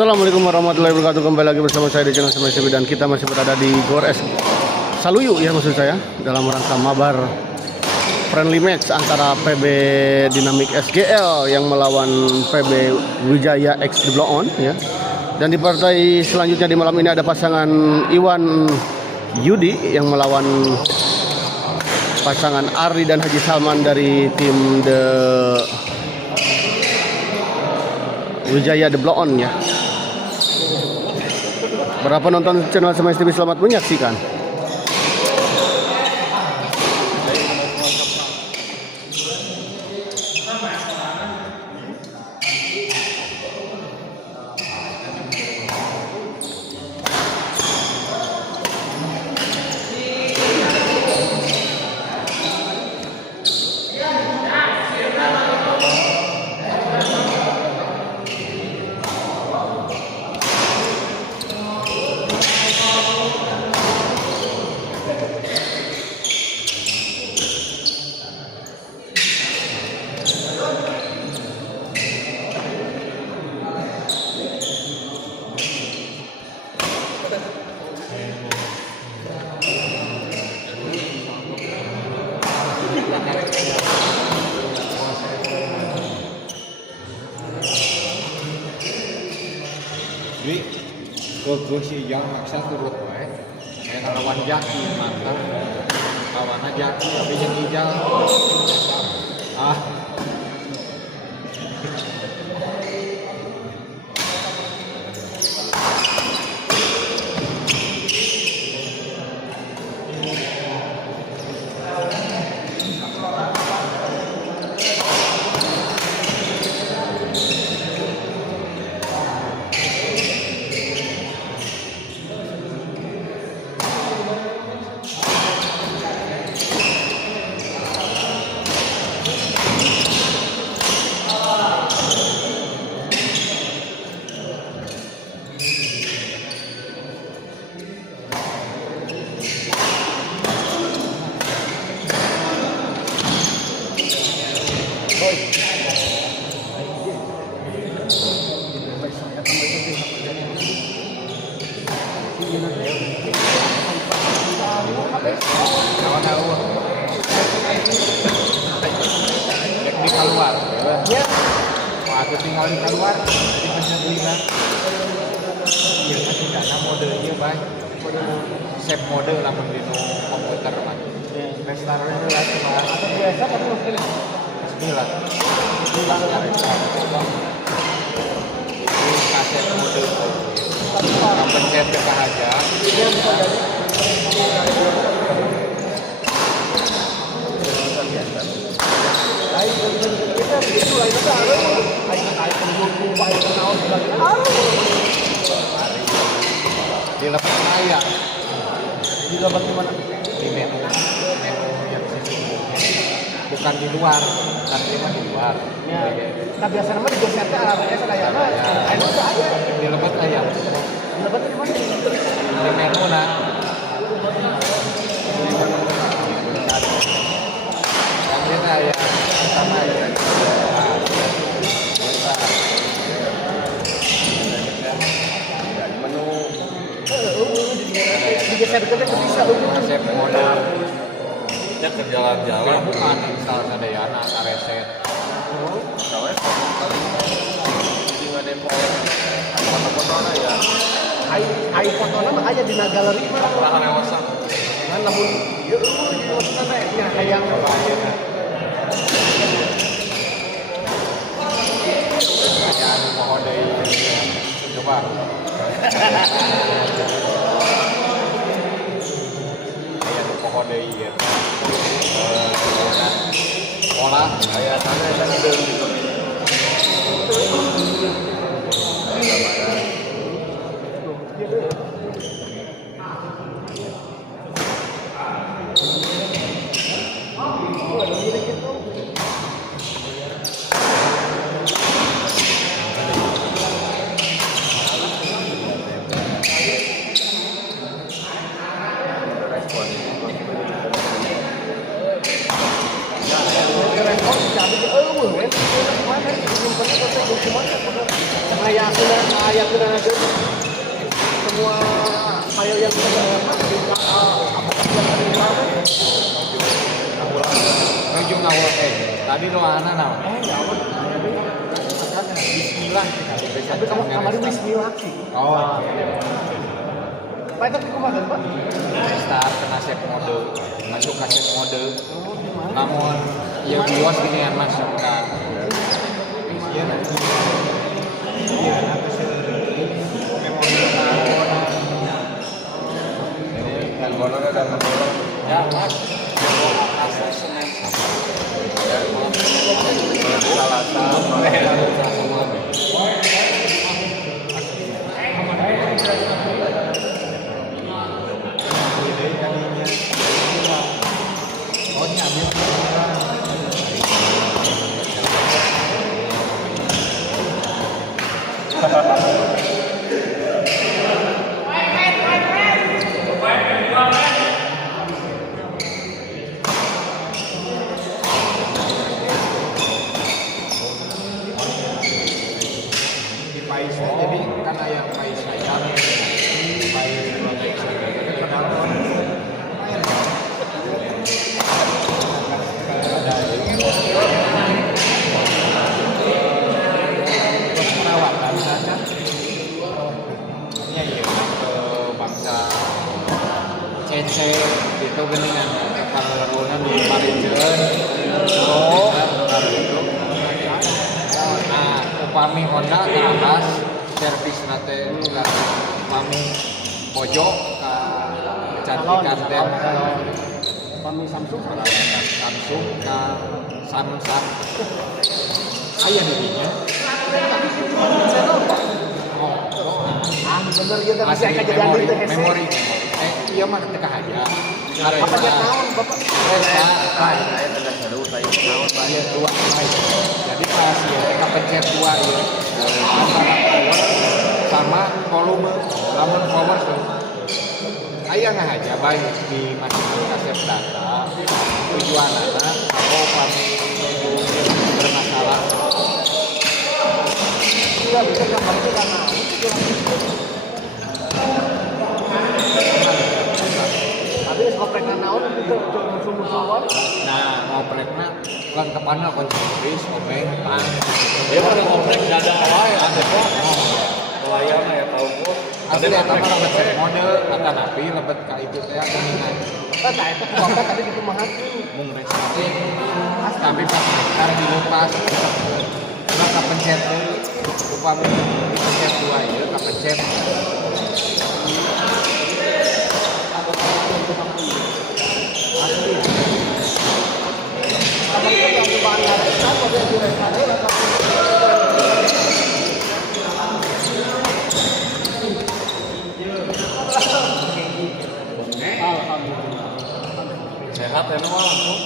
Assalamualaikum warahmatullahi wabarakatuh. Kembali lagi bersama saya di channel Semai Sebi, dan kita masih berada di Gor S Saluyu ya, maksud saya, dalam rangka mabar friendly match antara PB Dynamic SGL yang melawan PB Wijaya X The Blow On ya. Dan di partai selanjutnya di malam ini ada pasangan Iwan Yudi yang melawan pasangan Ari dan Haji Salman dari tim The Wijaya The Blow On ya. Berapa nonton channel Semai TV, selamat menyaksikan. Jadi, gue si yang maksa turut wae. Kayak lawan Jaki mantap. Lawannya Jaki tapi yang hijau. Ah. Di keluar, ya. Waktu tinggal di keluar, di pencet lima. Ya, tidak ada modenya baik. Save mode namun di komputer mah. Restarnya jelas cuma biasa kan mungkin 9. Kaset mode. Pencet ke aja. Dilepas layar. Dilepas di mana? Di menu yang situ. Bukan di luar, kan di luar. Ya. Nah biasa namanya digeser ke arahnya selayarnya. Ayo aja. Dilepas layar. Dilepas di mana? Di menu nah. Yang ini ya sama ya. Digeser ke bisa save mode. Ya ke jalan-jalan bukan install sadayana reset. Kawet jadi ngadepol foto-fotonya ya. Ai fotonya mah aya dina galeri mah lahan ewasan. Kan lamun ieu di ewasan teh nya hayang ayeuna. Ayaan pohon deui. Coba. Pohon deui ya. Pola aya sana deui. Ayah kena ada semua file yang kita dapat Ujung awal tadi doana naon? Bismillah. tapi kemarin bismillah sih. Oh. Pak itu kemarin Pak. Start kena save mode, masuk ke save mode. Namun ya bios gini yang masuk ke iya nanti. Iya nanti memori ini kan bolong ada bolong. Ya mas. Salah jadi karena yang pais saya pais proteksi perawatan saja ya iya ke bangsa CC itu geningan kalau di Parijen upami Honda ke atas servis nate ke upami pojok ke kecantikan tem Upami Samsung Samsung ke Samsung ayah dirinya bener ya tapi asli saya kejadian itu memori iya mah teka aja apa aja tahun Bapak saya tegas baru saya tahun saya 2 jadi pas ya kita pencet 2 ya antara power sama volume lamun power tuh aya nggak aja baik di masing-masing kaset data tujuan anak atau kami bermasalah iya bisa gambar itu karena tapi ngoprekna naon itu musuh-musuhan nah ngoprekna bukan kepana konservis obeng pan Dia pada ngoprek gak ada ada kok. Pelayan ya tahu kok. ada yang tambah lebet mode akan api lebet ka itu teh kuningan nah itu bapak tadi di rumah mung restate tapi pas sekarang dilepas udah kapencet upami dipencet 2 ya kapencet Sehat ya mah langsung.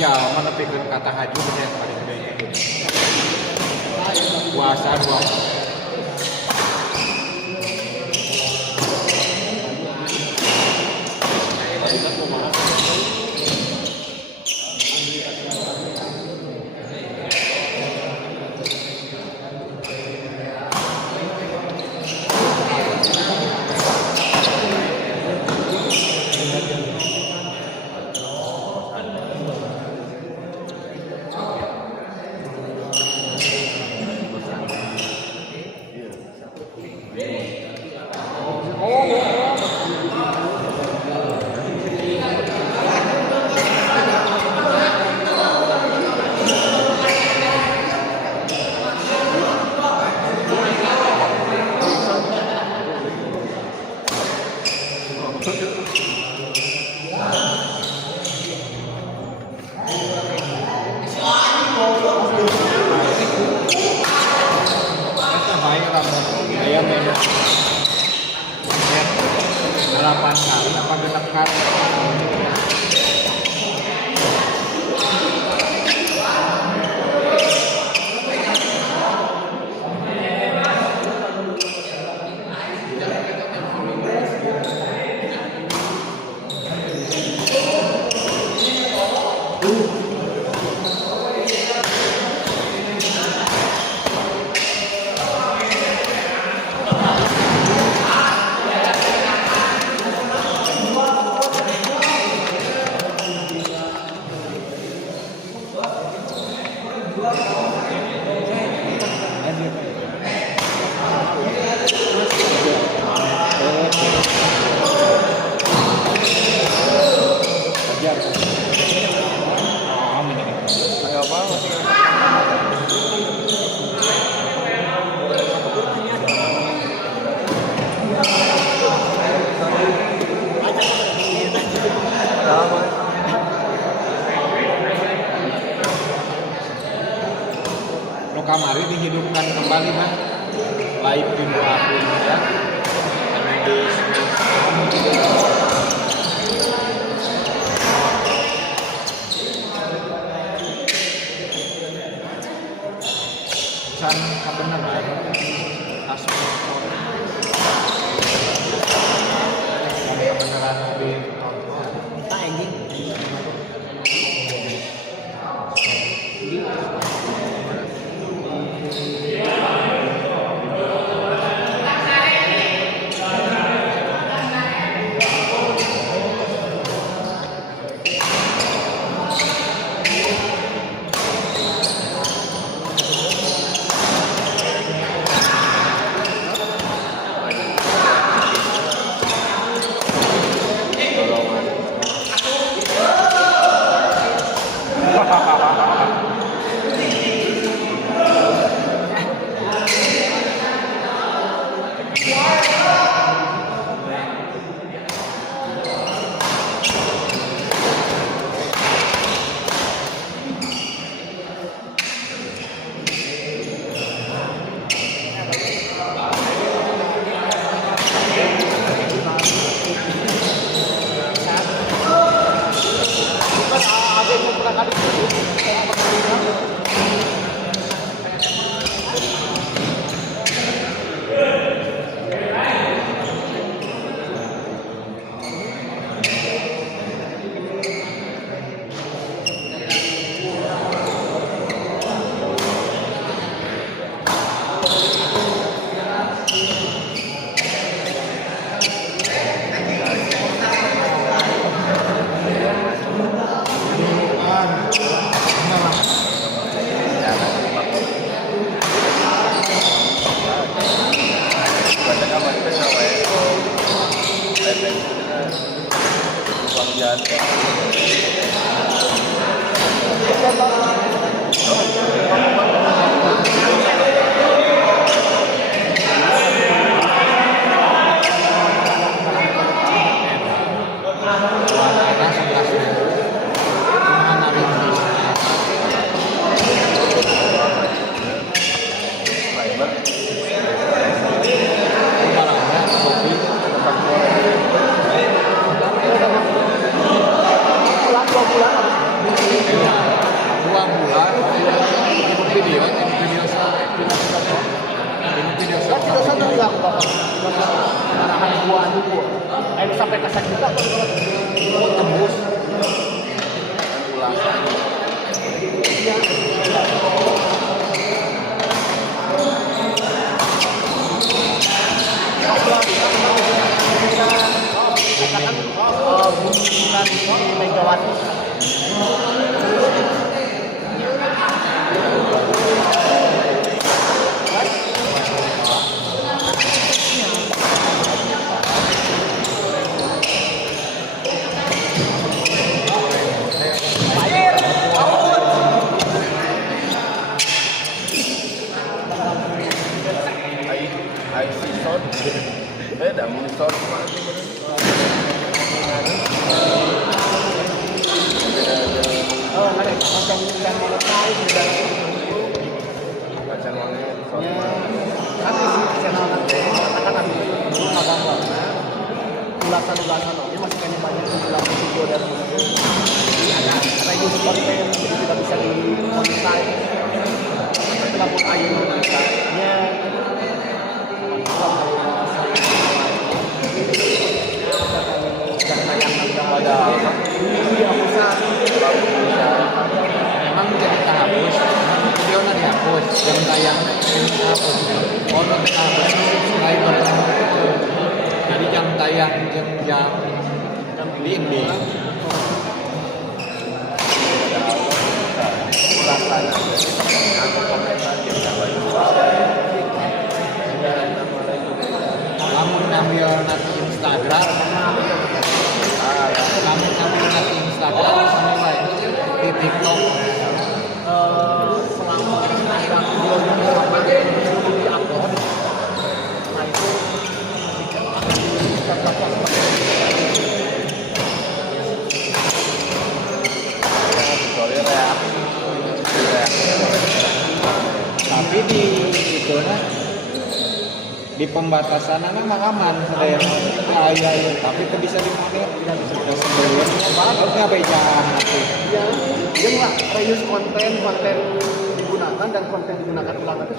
hijau menepikeun kata haju bener paling gede puasa 2 Ayam ya. 8 kali apa genap kali. kamari dihidupkan kembali mah live video aku ini ya. Can kebenaran kasus kebenaran di anjing. Sampai ke 1 juta tembus. Megawati. Ulasan ini masih kayaknya banyak ulasan video dan karena itu konten jadi kita bisa di monetize namun ayo nya dan tayang pada video pusat memang jadi terhapus video nggak dihapus yang tayangnya dihapus ono terhapus subscriber jadi jam tayang jam di ini kamu ngambil nanti Instagram sama di TikTok selama ada video yang di-upload nah itu tapi di pembatasan anak mah aman sadaya ya tapi itu bisa dimonitor harus ngabejaan atuh Ya, dia nggak reuse konten digunakan dan konten digunakan ulang itu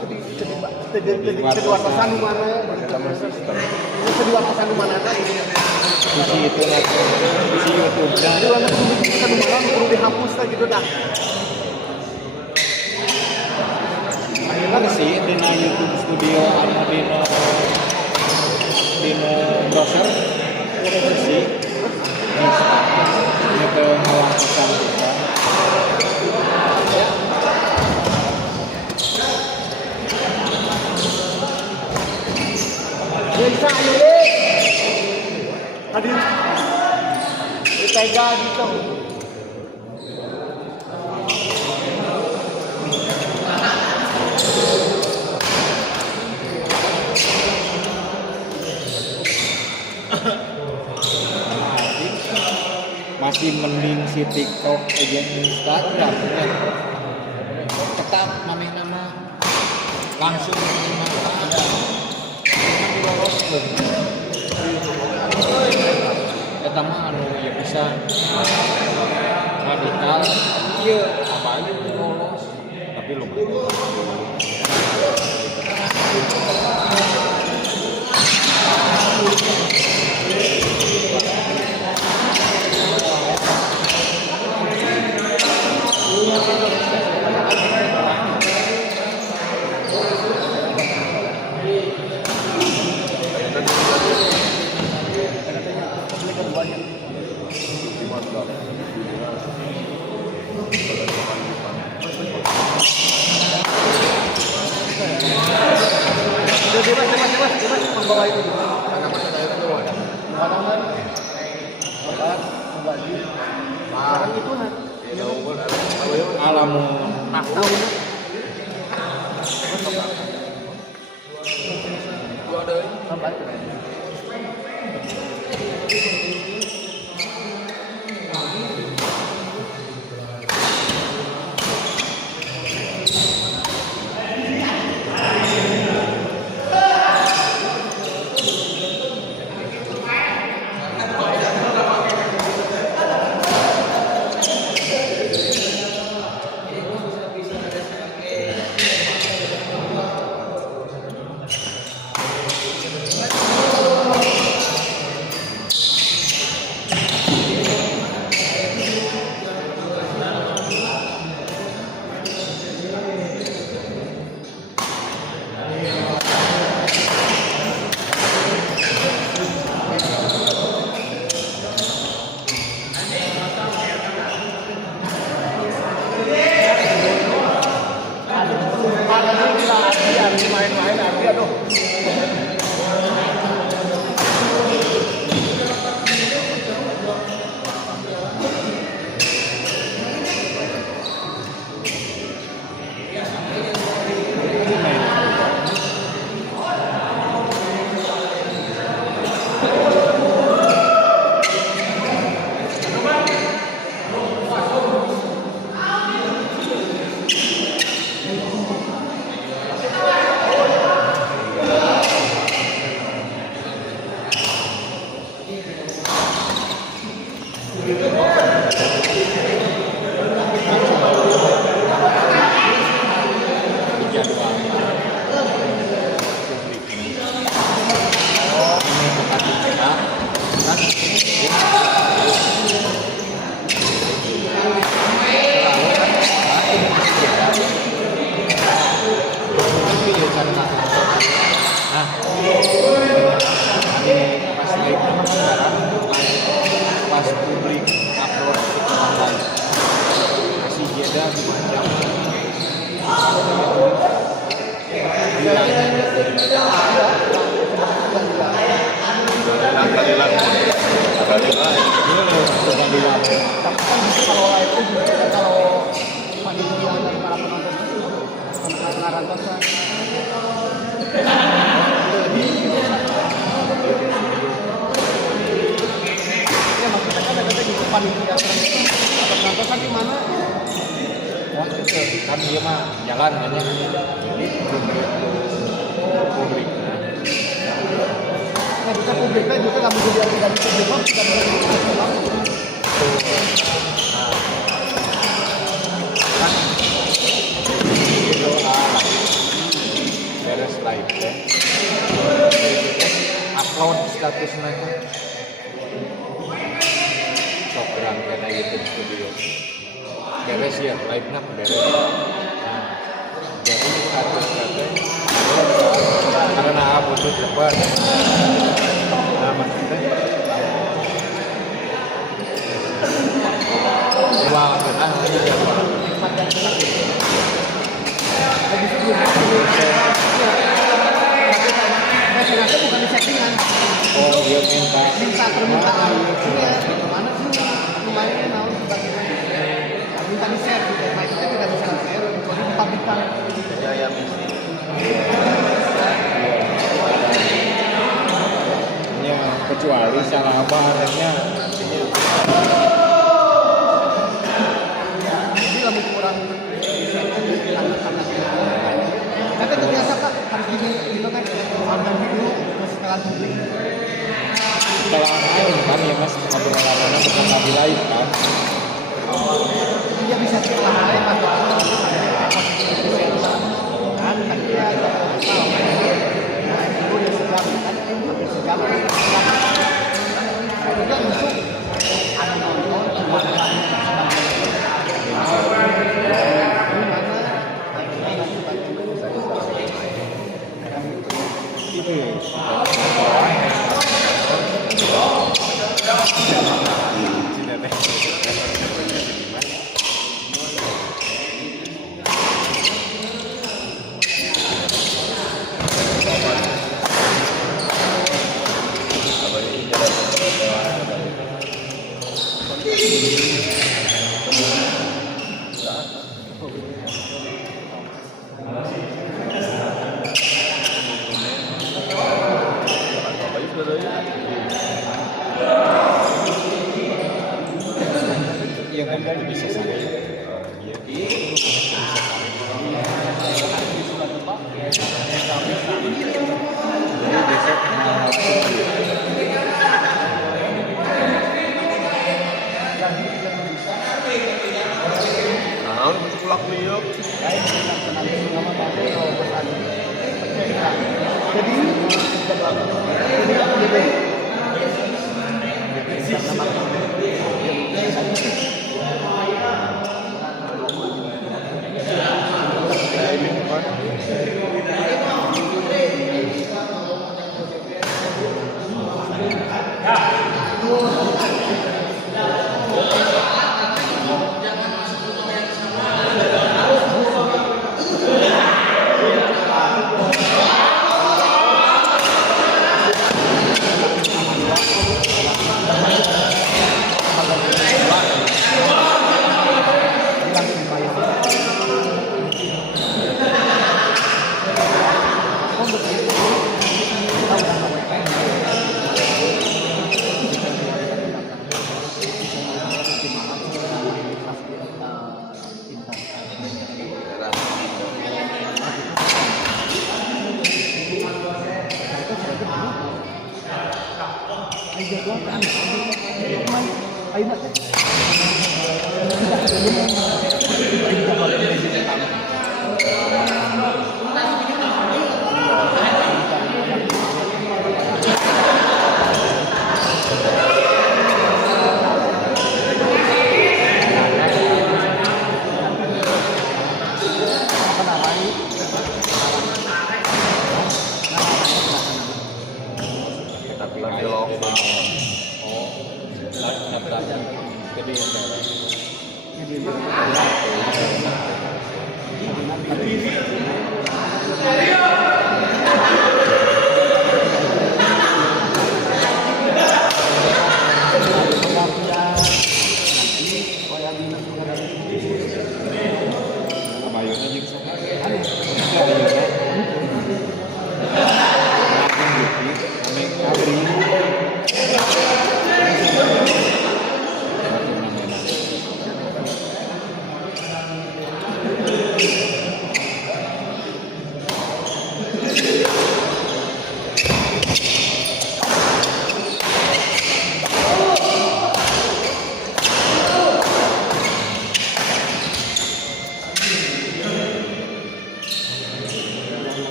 kedua pesan mana kedua pesan mana kan isi itu nanti isi YouTube-nya kedua pesan mana perlu dihapus lah gitu dah. akhirnya sih dina YouTube Studio anu dina browser itu sih bisa itu melakukan kita Bisa ini hadir ditega gitu. masih mending si TikTok aja Instagram kan tetap mami nama langsung diloloskeun eta mah anu ya bisa radikal ieu apa aja lolos tapi lumayan Bebas membawa itu. Sekarang itu alamun main-main arti aduh. Pas publik upload online si jeda macam Kalau live itu juga kalau panitia dan para penonton itu ngarang ya maksudnya kan ada gitu panitia atau penonton di mana? wah itu kan dia mah jalan aja publik kita publik teh juga nggak bisa dari publik mah kita beres live ya. Upload status mereka. Sok berangkat aja YouTube studio. Beres ya, live-nya beres. Jadi status mereka karena aku tuh cepat. Nah, maksudnya jual kita lagi jual. Ternyata bukan di settingan. Oh, dia Minta permintaan. Iya, mana sih lumayan mau sebagai minta di share gitu. Nah itu tidak bisa di share, kecuali dipublikkan. Jaya misi. Ya, kecuali salah barangnya. Jadi lebih kurang tapi terbiasa Kak, harus gitu kan order dulu setelah publik. Setelah main kan ya mas, ngobrol-ngobrolnya bukan lagi live kan. Dia bisa setelah main atau kan dia itu udah sejam kan hampir sejam juga untuk ada nonton cuma Iya kan itu bisa sampai jadi besok masuk ulak liuk. Lagi lockdown. Oh, jadi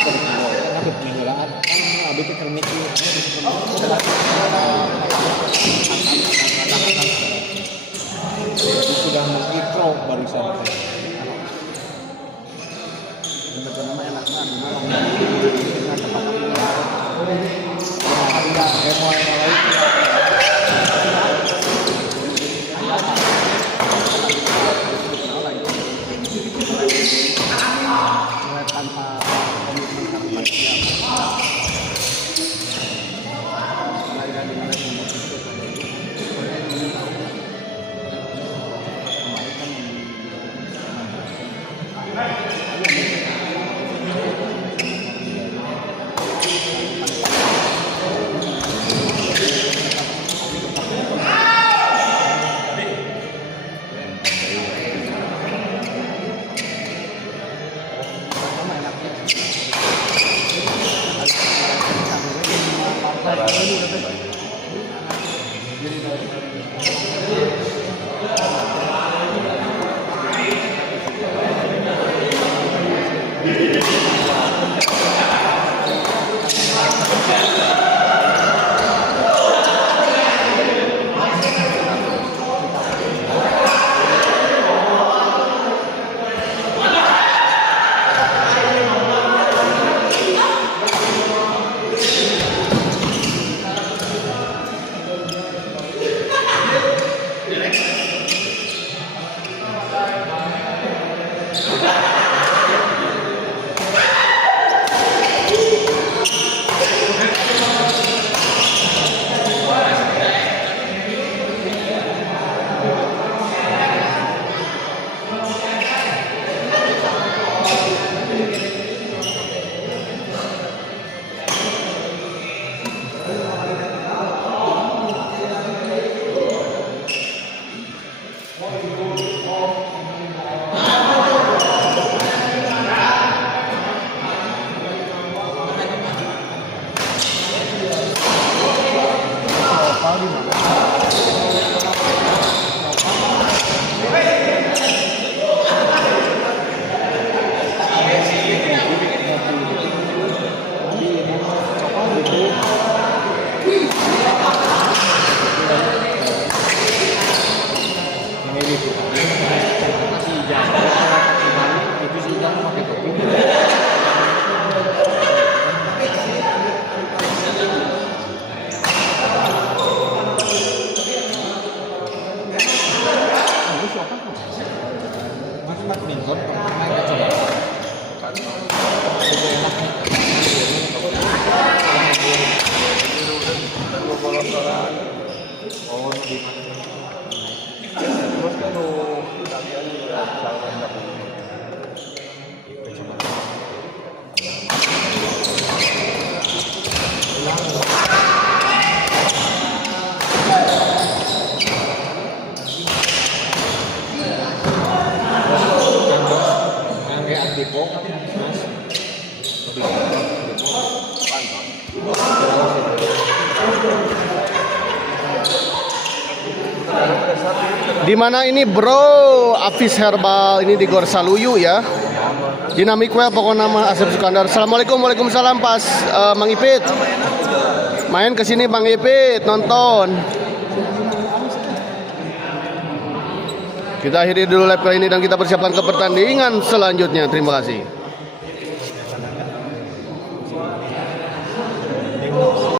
bisa dikilo karena peninggalan kan abis itu kermiki sudah mengikro barusan Nama enaknya ada demo yang lain tanpa komitmen tanpa Di mana ini bro? Apis Herbal ini di Gor Saluyu ya. Dinamik well pokoknya nama Asep Sukandar. Assalamualaikum, waalaikumsalam Pas Mang Ipit. Main kesini Bang Ipit nonton. Kita akhiri dulu live kali ini dan kita persiapkan ke pertandingan selanjutnya. Terima kasih.